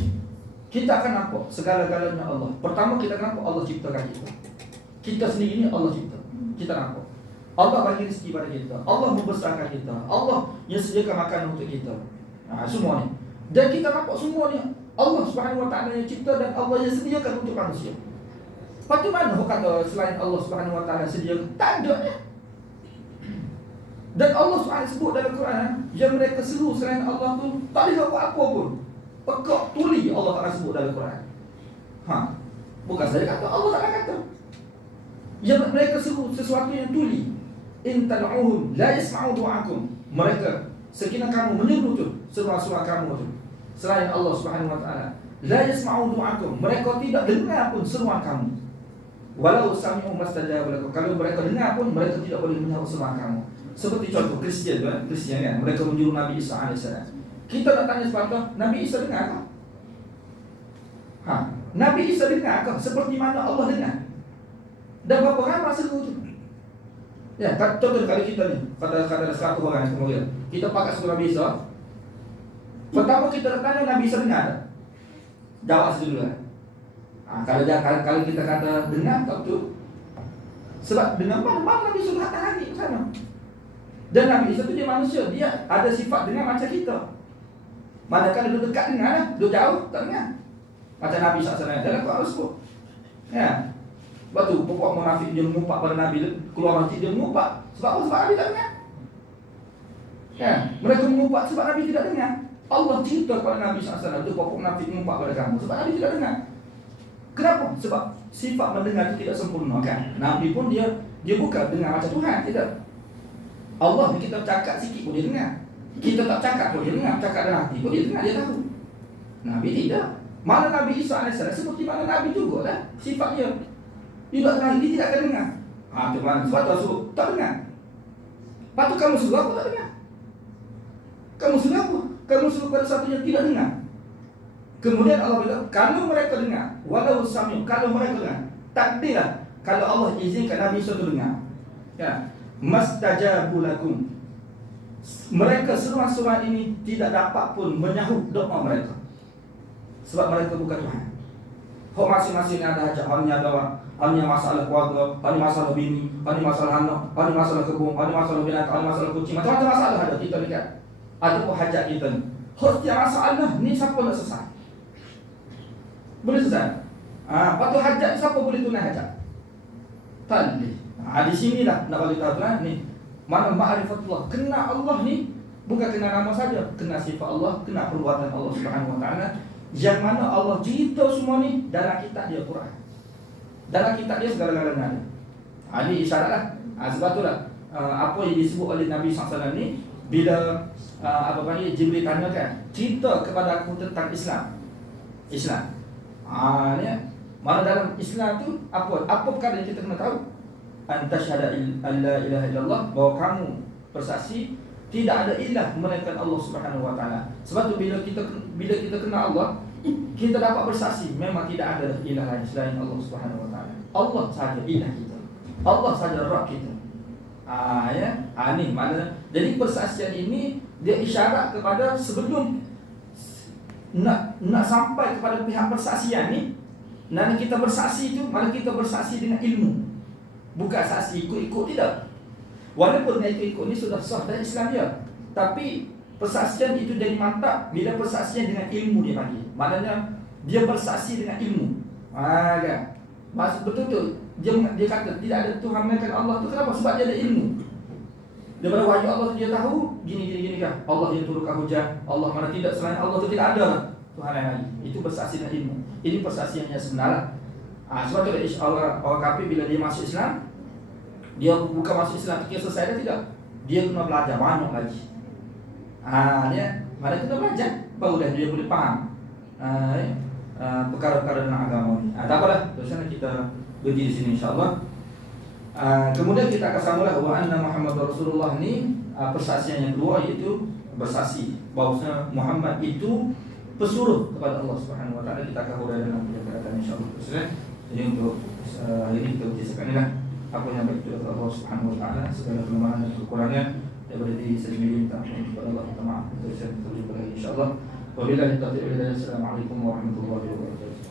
kita akan nampak segala-galanya Allah. Pertama kita akan nampak Allah ciptakan kita. Kita sendiri ni Allah cipta. Kita nampak. Allah bagi rezeki pada kita. Allah membesarkan kita. Allah yang sediakan makanan untuk kita. Semua ni. Dan kita nampak semua ni Allah Subhanahu wa taala yang cipta dan Allah yang sediakan untuk manusia. Lepas tu mana orang kata selain Allah Subhanahu wa taala sediakan? Tak ada ya. Dan Allah SWT sebut dalam Quran yang mereka seru selain Allah tu tak boleh buat apa pun. Pekak tuli Allah Ta'ala sebut dalam Quran. Bukan saya kata, Allah Ta'ala kata. Yang mereka seru sesuatu yang tuli. In tad'uhum la yasma'u du'akum. Mereka sekiranya kamu menyeru tu seru-seru kamu tu selain Allah Subhanahu wa taala, la yasma'u du'akum. Mereka tidak dengar pun seruan kamu. Walau sami'u mastajabu lakum. Kalau mereka dengar pun mereka tidak boleh menjawab seruan kamu. Seperti contoh Kristian kan, Kristian kan, mereka menjuru Nabi Isa AS. Kita nak tanya sepatutnya, Nabi Isa dengar kah? Nabi Isa dengar kah? Seperti mana Allah dengar? Dan berapa ramai seru tu? Ya, contoh kali kita ni, kata 100 orang kemudian kita pakai seru Nabi Isa. Pertama kita nak tanya Nabi Isa dengar tak? Jawab dulu lah. Kalau kita kata dengar tak tu, sebab dengan mana Nabi Isa datang lagi ke sana. Dan Nabi Isa tu dia manusia, dia ada sifat dengar macam kita. Manakala dia dekat dengar lah, dia jauh tak dengar. Macam Nabi SAW dalam Quran sebut. Ya. Sebab tu pokok munafik dia mengumpat pada Nabi, keluar masjid dia mengumpat. Sebab apa? Sebab Nabi tak dengar. Ya. Mereka mengumpat sebab Nabi tidak dengar. Allah cerita kepada Nabi SAW, tu pokok munafik mengumpat pada kamu sebab Nabi tidak dengar. Kenapa? Sebab sifat mendengar itu tidak sempurna kan. Nabi pun dia bukan dengar macam Tuhan, tidak. Allah kita cakap sikit pun dia dengar. Kita tak cakap pun dia dengar. Cakap dalam hati pun dia dengar, dia tahu. Nabi tidak. Mana Nabi Isa AS seperti mana Nabi juga lah sifat dia. Dia tak dengar, dia tidak akan dengar. Tu mana? Sebab tu suruh tak dengar. Lepas tu kamu suruh apa tak dengar? Kamu suruh apa? Kamu suruh pada satu yang tidak dengar. Kemudian Allah berkata, kalau mereka dengar, walau sami'u, kalau mereka dengar, takdirlah kalau Allah izinkan Nabi Isa tu dengar. Ya. Mastajabu lakum. Mereka seruan-seruan ini tidak dapat pun menyahut doa mereka. Sebab mereka bukan Tuhan. Hak masing-masing ada hajat. Hanya masalah keluarga, hanya masalah bini, hanya masalah anak, hanya masalah kebun, hanya masalah binatang, hanya masalah kucing. Macam-macam masalah ada kita lihat. Ataupun hajat kita ni. Setiap masalah ni siapa nak selesai? Boleh selesai? Lepas tu hajat ni siapa boleh tunai hajat? Tak boleh. Di sini lah nak bagi tahu tuan ni. Mana ma'rifatullah, kenal Allah ni bukan kenal nama saja, kenal sifat Allah, kenal perbuatan Allah Subhanahu wa taala. Yang mana Allah cerita semua ni dalam kitab dia Quran. Dalam kitab dia segala-galanya ada. Ini isyaratlah. Sebab itulah apa yang disebut oleh Nabi SAW ni bila Jibril tanya kan, cerita kepada aku tentang Islam. Ni mana dalam Islam tu apa perkara yang kita kena tahu? Anta syahada an la ilaha illallah, bahawa kamu bersaksi tidak ada ilah melainkan Allah Subhanahu wa taala. Sebab tu bila kita kenal Allah, kita dapat bersaksi memang tidak ada ilah lain selain Allah Subhanahu wa taala. Allah saja ilah kita. Allah saja Rabb kita. Ni makna. Jadi persaksian ini dia isyarat kepada sebelum nak sampai kepada pihak persaksian ni, nanti kita bersaksi tu, mana kita bersaksi dengan ilmu. Bukan saksi ikut-ikut, tidak. Walaupun yang ikut-ikut ni sudah sah dari Islam dia, tapi persaksian itu jadi mantap bila persaksian dengan ilmu dia bagi. Maknanya dia bersaksi dengan ilmu. Kan? Maksud betul-betul dia kata tidak ada Tuhan melainkan Allah tu. Kenapa? Sebab dia ada ilmu. Daripada wahyu Allah tu dia tahu gini kan. Allah yang turunkan hujan, Allah mana tidak selain Allah tu tidak ada Tuhan lain lagi. Itu bersaksi dengan ilmu. Ini persaksian yang sebenar. Sebab tu orang kafir bila dia masuk Islam, dia bukan masuk Islam fikir selesai dah, tidak. Dia kena belajar banyak lagi. Dia mana kena belajar baru dah dia boleh faham perkara-perkara dalam agama ni. Tak apalah, terus kita berhenti di sini insya-Allah. Kemudian kita akan sambunglah wa anna Muhammadar Rasulullah ni persaksian yang kedua, iaitu bersaksi bahawa Muhammad itu pesuruh kepada Allah Subhanahu Wa Taala. Kita akan huraikan dalam perkataan insya-Allah. Jadi untuk hari ini kita kisahkan inilah apa yang baik itu Allah Subhanahu Wa Taala, segala kelemahan dan kekurangan daripada diri sendiri minta ampun kepada Allah, minta maaf untuk saya terjumpa lagi insya-Allah. Wabillahi taufiq wal hidayah. Assalamualaikum warahmatullahi wabarakatuh.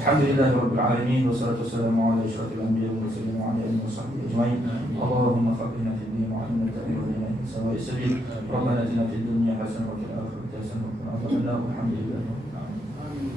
Alhamdulillahirabbil alamin wassalatu wassalamu ala asyrafil anbiya'i wal mursalin wa ala alihi washabbihi ajma'in. Allahumma faqihna fid din wa 'allimna ta'wil wa lana sawa'is sabil. Rabbana atina fid dunya hasanah wa fil akhirati hasanah wa qina adhaban nar. Alhamdulillah. Amin.